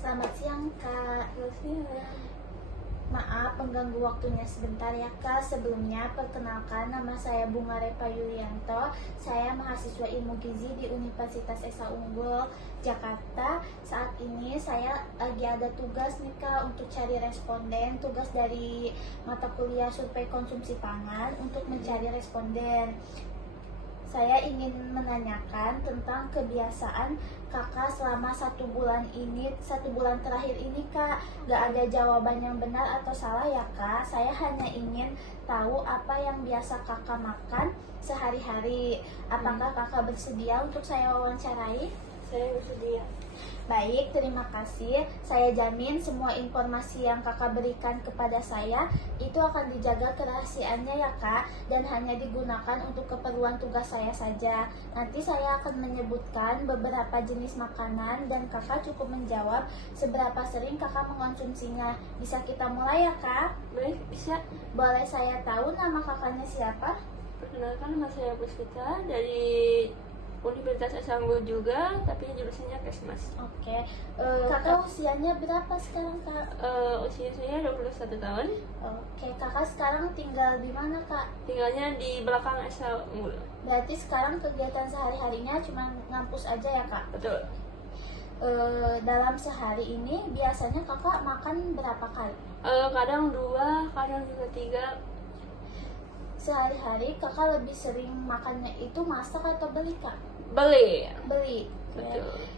Selamat siang, Kak. Maaf mengganggu waktunya sebentar ya, Kak. Sebelumnya, perkenalkan nama saya Bunga Repa Yulianto. Saya mahasiswa Ilmu Gizi di Universitas Esa Unggul, Jakarta. Saat ini saya lagi ada tugas nih, Kak, untuk cari responden. Tugas dari mata kuliah survei konsumsi pangan untuk mencari responden. Saya ingin menanyakan tentang kebiasaan kakak selama 1 bulan terakhir ini, Kak. Gak ada jawaban yang benar atau salah ya, Kak. Saya hanya ingin tahu apa yang biasa kakak makan sehari-hari. Apakah kakak bersedia untuk saya wawancarai? Saya bersedia. Baik, terima kasih. Saya jamin semua informasi yang kakak berikan kepada saya itu akan dijaga kerahasiaannya ya, Kak, dan hanya digunakan untuk keperluan tugas saya saja. Nanti saya akan menyebutkan beberapa jenis makanan dan kakak cukup menjawab seberapa sering kakak mengkonsumsinya. Bisa kita mulai ya, Kak? Baik, bisa. Boleh saya tahu nama kakaknya siapa? Perkenalkan, nama saya Puspita dari Universitas Esa Unggul juga, tapi jurusannya Kesmas. Oke. Kakak usianya berapa sekarang, Kak? Usia saya 21 tahun. Oke, kakak sekarang tinggal di mana, Kak? Tinggalnya di belakang Esa Unggul. Berarti sekarang kegiatan sehari-harinya cuma ngampus aja ya, Kak? Betul. Dalam sehari ini biasanya kakak makan berapa kali? Kadang 2, kadang juga 3. Sehari-hari kakak lebih sering makannya itu masak atau beli, Kak? Beli. Beli. Betul. Ya.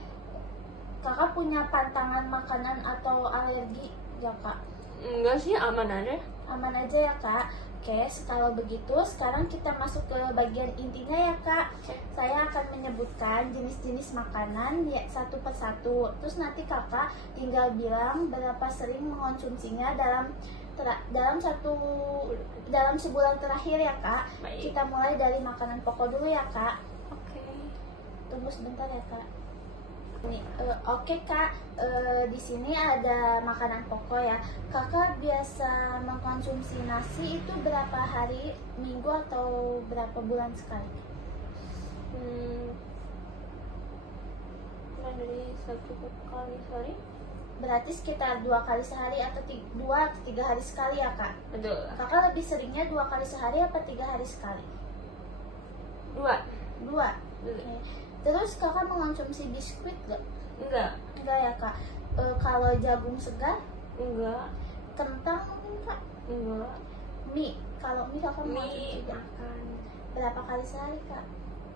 Kakak punya pantangan makanan atau alergi ya, Kak? Enggak sih, aman aja. Aman aja ya, Kak. Oke, kalau begitu sekarang kita masuk ke bagian intinya ya, Kak. Saya akan menyebutkan jenis-jenis makanan ya, satu persatu. Terus nanti kakak tinggal bilang berapa sering mengkonsumsinya dalam sebulan terakhir ya, Kak. Baik. Kita mulai dari makanan pokok dulu ya, Kak. Oke. Tunggu sebentar ya, Kak. Oke, Kak, di sini ada makanan pokok ya. Kakak biasa mengkonsumsi nasi itu berapa hari, minggu atau berapa bulan sekali? Dari 1 kali sehari. Berarti sekitar 2 kali sehari atau 2 atau 3 hari sekali ya, Kak? Betul. Kakak lebih seringnya 2 kali sehari apa 3 hari sekali? 2. 2. Oke. Terus kakak mengkonsumsi biskuit gak? Enggak. Enggak ya, Kak. Kalau jagung segar, Enggak. kentang mungkin, Kak? Enggak. Mie, kalau mie kakak mengkonsumsi Mie makan berapa kali sehari, Kak?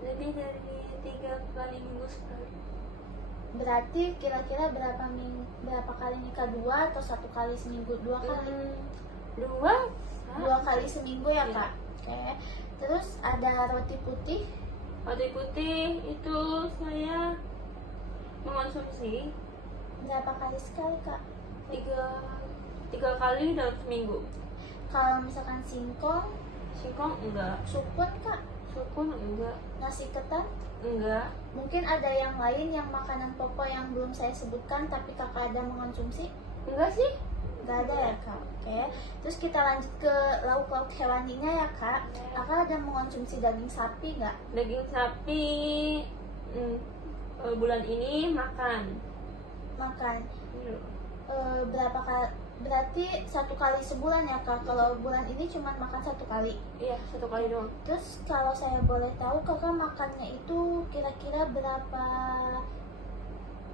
lebih dari 3 kali minggu sekali. Berarti kira-kira berapa kali nih, Kak? 2 atau 1 kali seminggu? 2 kali? 2 kali seminggu ya, Iya. Kak? Oke. Terus ada roti putih. Roti putih itu saya mengonsumsi Berapa kali sekali, Kak? 3 kali dalam seminggu. Kalau misalkan singkong, Singkong enggak. supun, Kak? Sukun enggak. Nasi ketan? Enggak. Mungkin ada yang lain yang makanan pokok yang belum saya sebutkan tapi kakak ada mengkonsumsi? Enggak sih. Gak ada ya, Kak? Oke. Terus kita lanjut ke lauk-lauk hewaninya ya, Kak. Kakak ada mengkonsumsi daging sapi nggak? Daging sapi bulan ini makan. Makan. Berapa kali? Berarti 1 kali sebulan ya, Kak? Kalau bulan ini cuma makan 1 kali. Iya, 1 kali doang. Terus kalau saya boleh tahu, kakak makannya itu kira-kira berapa?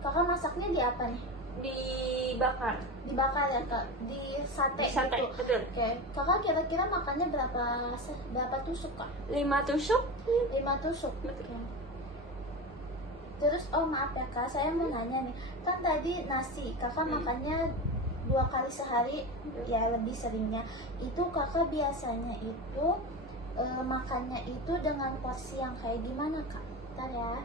Kakak masaknya di apa nih? Dibakar. Dibakar ya, Kak? Di sate, Sate, gitu? betul. Oke. Kakak kira-kira makannya berapa tusuk, Kak? 5 tusuk. 5 tusuk. Betul. Oke. Terus, maaf ya, Kak, saya mau nanya nih. Kan tadi nasi, kakak makannya 2 kali sehari, ya lebih seringnya. Itu kakak biasanya itu makannya itu dengan porsi yang kayak gimana, Kak? Bentar ya.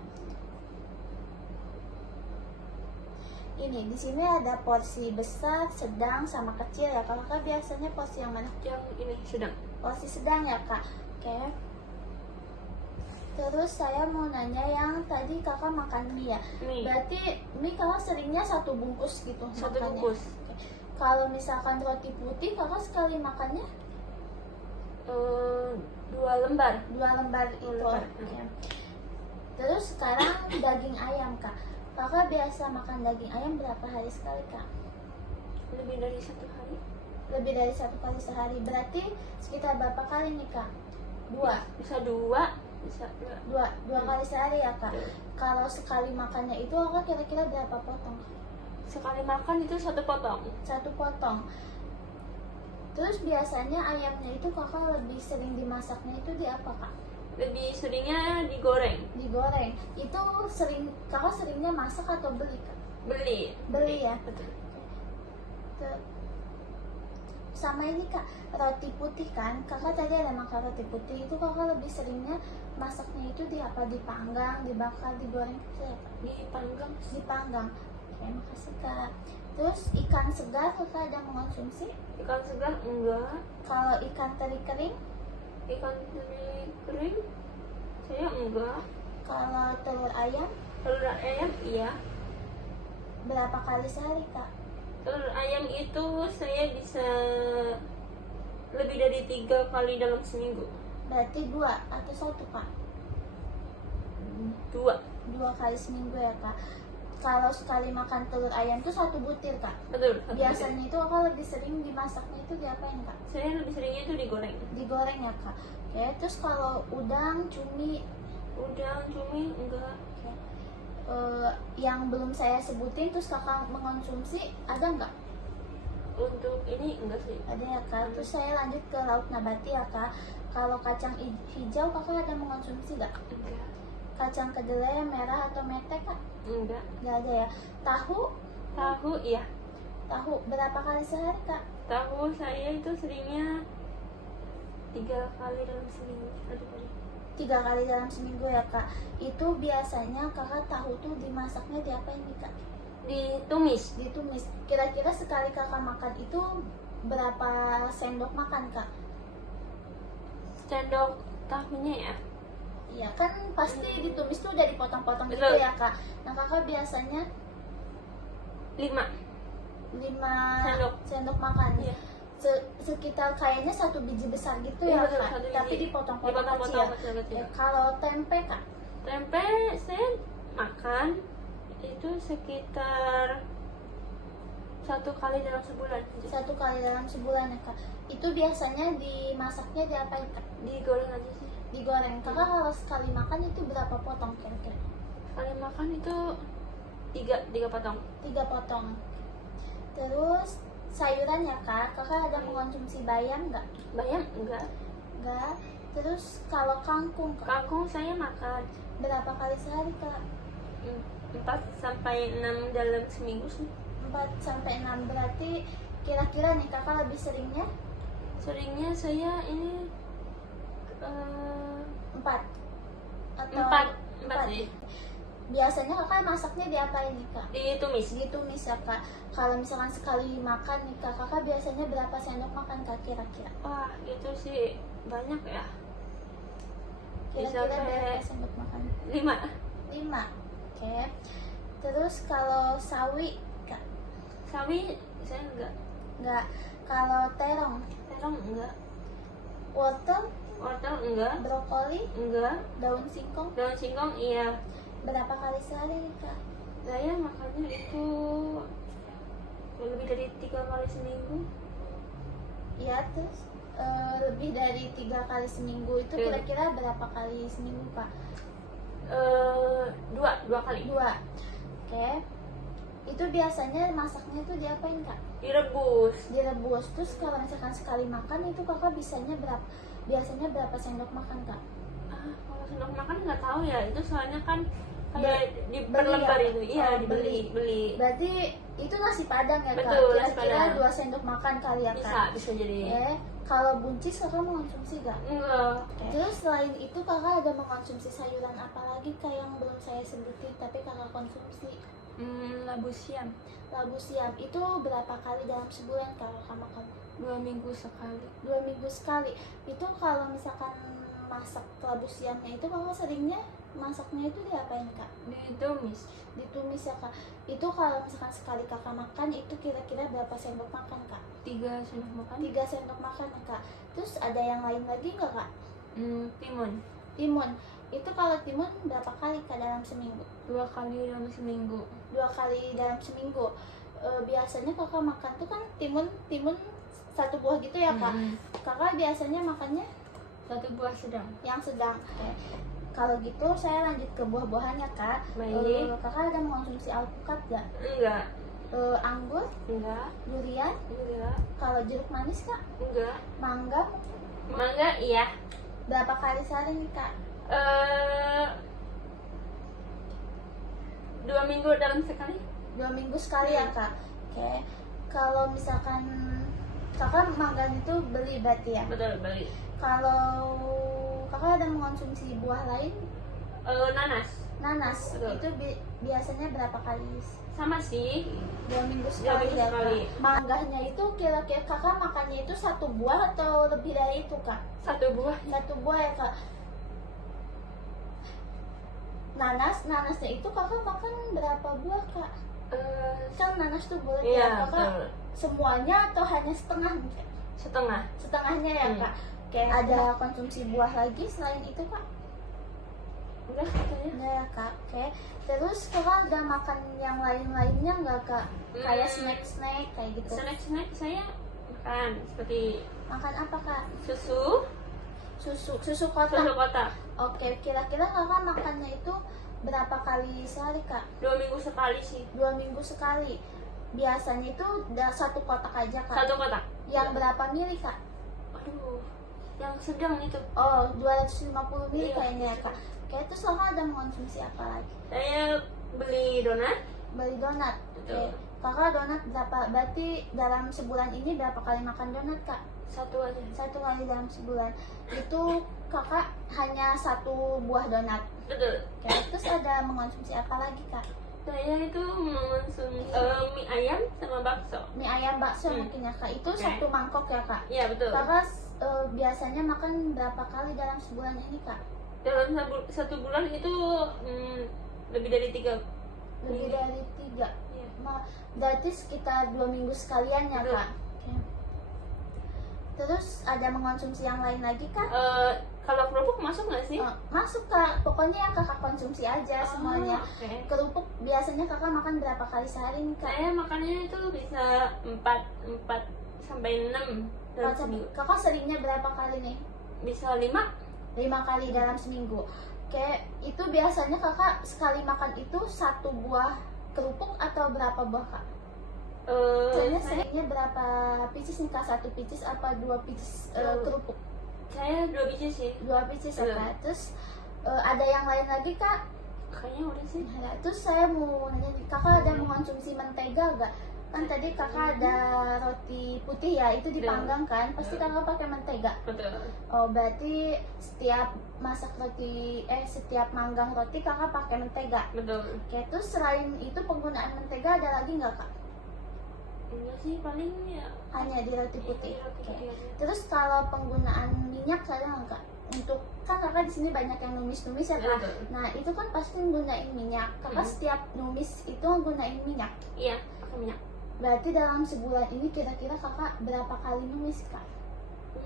Ini di sini ada porsi besar, sedang, sama kecil ya. Kakak biasanya porsi yang mana? Yang ini sedang. Porsi sedang ya, Kak. Oke. Terus saya mau nanya yang tadi kakak makan mie ya. Mie. Berarti mie kakak seringnya 1 bungkus gitu 1 makannya? bungkus. Oke. Kalau misalkan roti putih kakak sekali makannya 2 lembar. 2 lembar itu. lembar. Oke. Terus sekarang daging ayam, Kak. Kakak biasa makan daging ayam berapa hari sekali, Kak? Lebih dari 1 hari. Lebih dari 1 kali sehari. Berarti sekitar berapa kali nih, Kak? Bisa 2, bisa 2. Dua kali sehari ya, Kak? Kalau sekali makannya itu Kakak kira-kira berapa potong? Sekali makan itu 1 potong. 1 potong. Terus biasanya ayamnya itu Kakak lebih sering dimasaknya itu di apa, Kak? Lebih seringnya digoreng. Digoreng. Itu Kakak seringnya masak atau beli, Kak? Beli. Beli ya. Betul. Sama ini, Kak, roti putih kan? Kakak tadi ada makan roti putih, itu Kakak lebih seringnya masaknya itu di apa? Dipanggang, dibakar, digoreng gitu ya, Kak? Dipanggang. Dipanggang. Oke, makasih, Kak. Terus ikan segar Kakak ada mengonsumsi? Ikan segar enggak. Kalau ikan teri kering? Ikan teri kering saya enggak. Kalau telur ayam Telur ayam iya. berapa kali sehari, Kak? Telur ayam itu saya bisa lebih dari 3 kali dalam seminggu. Berarti 2 atau 1, Kak? 2. 2 kali seminggu ya, Kak. Kalau sekali makan telur ayam itu 1 butir, Kak. Betul. Biasanya itu Kakak lebih sering dimasaknya itu diapain, Kak? Saya lebih seringnya itu digoreng. Digoreng ya, Kak. Oke, terus kalau udang, cumi, Udang, cumi enggak. oke. Yang belum saya sebutin terus Kakak mengonsumsi ada nggak? Untuk ini enggak sih. Ada ya, Kak. Terus saya lanjut ke lauk nabati ya, Kak. Kalau kacang hijau Kakak ada mengonsumsi nggak? Enggak. Kacang kedelai merah atau mete, Kak? Enggak. Nggak ada ya. Tahu Iya. berapa kali sehari, Kak? Tahu saya itu seringnya 3 kali dalam seminggu. 3 kali dalam seminggu ya, Kak. Itu biasanya Kakak tahu tuh dimasaknya diapain nih, Kak? Ditumis. Ditumis. Kira-kira sekali Kakak makan itu berapa sendok makan, Kak? Sendok tahunya ya. Iya, kan pasti ditumis tuh udah dipotong-potong gitu Betul. ya, Kak. Nah, Kakak biasanya 5 5 Sendok. sendok makan. Iya. Sekitar kayaknya 1 biji besar gitu Iya, ya, betul, Kak. 1 biji. Tapi dipotong-potong kecil. Dipotong-potong kecil-kecil. Ya, kalau tempe, Kak? Tempe saya makan itu sekitar 1 kali dalam sebulan. 1 kali dalam sebulan ya, Kak. Itu biasanya dimasaknya diapain, Kak? Digoreng aja sih. Digoreng. Kakak kalau sekali makan itu berapa potong kira-kira? Sekali makan itu 3 potong. 3 potong. Terus sayuran ya, Kak. Kakak ada mengonsumsi bayam nggak? Bayam enggak. Nggak. Terus kalau kangkung, Kak, Kangkung saya makan berapa kali sehari, Kak? 4 sampai 6 dalam seminggu sih. 4 sampai 6. Berarti kira-kira nih Kakak lebih seringnya Seringnya saya ini 4 atau 4 sih. Biasanya Kakak masaknya diapain nih, Kak? Ditumis. Ditumis ya, Kak. Kalau misalkan sekali makan nih, Kak, Kakak biasanya berapa sendok makan, Kak, kira-kira? Wah, itu sih banyak ya. Kira-kira Sampai berapa sendok makan? 5. 5. Oke. Terus kalau sawi, Kak? Sawi saya enggak. Enggak. Kalau terong, Terong enggak. wortel, Wortel enggak. brokoli, Enggak. daun singkong, Daun singkong iya. berapa kali sehari nih, Kak? Saya makannya itu lebih dari 3 kali seminggu. Ya, terus lebih dari 3 kali seminggu itu Iya. kira-kira berapa kali seminggu, Kak? 2 kali. 2. Oke. Itu biasanya masaknya tuh diapain, Kak? Direbus. Direbus. Terus kalau misalkan sekali makan itu Kakak biasanya berapa sendok makan, Kak? Kalau sendok makan nggak tahu ya. Itu soalnya kan kayak di Beli perlembar ya? itu. Iya, Oh, dibeli. Berarti itu nasi padang ya, Kak? Betul, nasi Kira-kira padang. 2 sendok makan kali ya, Kak? Bisa jadi. Oke. Kalau buncis Kakak mengonsumsi gak? Enggak. Terus selain itu Kakak ada mengonsumsi sayuran apa lagi, Kak, yang belum saya sebutin tapi Kakak konsumsi? Labu siam. Labu siam itu berapa kali dalam sebulan Kakak makan? 2 minggu sekali. 2 minggu sekali. Itu kalau misalkan masak labu siamnya itu Kakak seringnya masaknya itu diapain, Kak? Ditumis. Ditumis ya, Kak. Itu kalau misalkan sekali Kakak makan itu kira-kira berapa sendok makan, Kak? 3 sendok makan. 3 sendok makan ya, Kak. Terus ada yang lain lagi nggak, Kak? Timun. Timun. Itu kalau timun berapa kali kak dalam seminggu? 2 kali dalam seminggu. 2 kali dalam seminggu. Biasanya kakak makan tuh kan timun satu buah gitu ya kak. Kakak biasanya makannya 1 buah sedang. yang sedang. Oke. Kalau gitu saya lanjut ke buah-buahannya kak. Baik. Kakak ada mengonsumsi alpukat gak? Enggak. Anggur, Enggak. durian, Enggak. kalau jeruk manis kak, Enggak. mangga, Mangga iya. berapa kali sehari nih kak? 2 minggu dalam sekali. 2 minggu sekali ya kak. Oke. Kalau misalkan kakak mangga itu beli berarti ya. Betul, beli. Kalau kakak ada mengonsumsi buah lain, Nanas. nanas, Betul. itu biasanya berapa kali? Sama sih. 2 minggu 2 sekali minggu ya sekali. kak. Mangganya itu kira-kira kakak makannya itu 1 buah atau lebih dari itu kak? 1 buah. 1 buah ya kak. Nanasnya itu kakak makan berapa buah kak? Kan nanas tuh boleh Iya, ya kakak betul. semuanya atau hanya setengah? Setengah. Setengahnya ya kak. Oke, ada konsumsi buah lagi selain itu kak? Udah katanya. Enggak ya kak. Oke, terus kakak ada makan yang lainnya nggak kak? Kayak snack kayak gitu. Snack saya makan seperti Makan apa kak? Susu kotak. susu kotak. Oke, kira-kira kakak makannya itu berapa kali sehari kak? 2 minggu sekali sih. 2 minggu sekali. Biasanya itu udah 1 kotak aja kak. 1 kotak. Yang berapa mili kak? Aduh, yang sedang itu. Oh, 250 mili Iya. kayaknya ya kak. Oke, terus kakak ada mengonsumsi apa lagi? Saya beli donat. Beli donat. Oke, Betul. kakak donat berapa? Berarti dalam sebulan ini berapa kali makan donat kak? 1 aja. 1 kali dalam sebulan. Itu kakak hanya 1 buah donat. Betul. Oke, terus ada mengonsumsi apa lagi kak? Saya itu mengonsumsi mie ayam sama bakso. Mie ayam bakso mungkin ya kak. Itu Oke. 1 mangkok ya kak? Iya, betul. Kakak biasanya makan berapa kali dalam sebulan ini kak? Dalam 1 bulan itu lebih dari 3. Lebih dari 3. Iya. Berarti sekitar 2 minggu sekalian ya Betul. kak? Oke. Terus ada mengonsumsi yang lain lagi kak? Kalau kerupuk masuk nggak sih? Masuk kak, pokoknya yang kakak konsumsi aja semuanya. Oke. Kerupuk biasanya kakak makan berapa kali sehari nih kak? Saya makannya itu bisa 4 sampai 6 dalam seminggu. Kakak seringnya berapa kali nih? Bisa 5. 5 kali dalam seminggu. Oke, itu biasanya kakak sekali makan itu 1 buah kerupuk atau berapa buah kak? Soalnya seringnya berapa pieces nih kak? 1 pieces apa 2 pieces kerupuk? Saya 2 biji sih. 2 pieces ya Iya. kak. Terus ada yang lain lagi kak? Kayaknya udah sih. Nah, terus saya mau nanya nih, kakak ada mengonsumsi mentega gak? Kan tadi kakak ada roti putih ya, itu dipanggang kan? Pasti kakak pakai mentega. Betul. Oh, berarti setiap setiap manggang roti kakak pakai mentega. Betul. Oke, terus selain itu penggunaan mentega ada lagi nggak kak? Enggak sih, paling ya Hanya di roti putih. Iya, roti Oke. putih aja. Terus kalau penggunaan minyak ada nggak kak? Untuk kan kakak di sini banyak yang numis-numis ya kak. Betul. Nah itu kan pasti nggunain minyak. Kakak setiap numis itu nggunain minyak. Iya, pakai minyak. Berarti dalam sebulan ini kira-kira kakak berapa kali numis kak?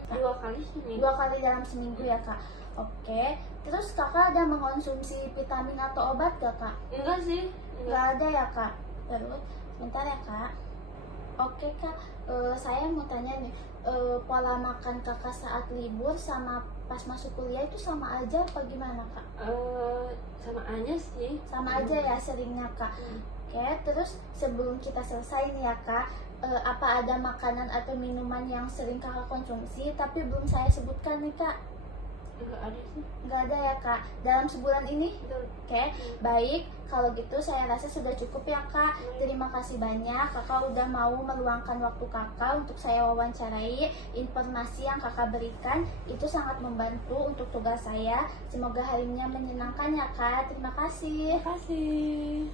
2 kali sih nih. 2 kali dalam seminggu ya kak. Oke. Terus kakak ada mengonsumsi vitamin atau obat gak kak? Enggak sih. Nggak ada ya kak. Terus sebentar ya kak. Oke kak, saya mau tanya nih, pola makan kakak saat libur sama pas masuk kuliah itu sama aja apa gimana kak? Sama aja sih. Sama aja ya seringnya kak. Oke, terus sebelum kita selesai nih ya kak, apa ada makanan atau minuman yang sering kakak konsumsi tapi belum saya sebutkan nih kak? Enggak ada sih. Nggak ada ya kak, dalam sebulan ini? Betul. Oke, baik. Kalau gitu saya rasa sudah cukup ya kak. Terima kasih banyak kakak udah mau meluangkan waktu kakak untuk saya wawancarai. Informasi yang kakak berikan itu sangat membantu untuk tugas saya. Semoga harinya menyenangkan ya kak. Terima kasih. Terima kasih.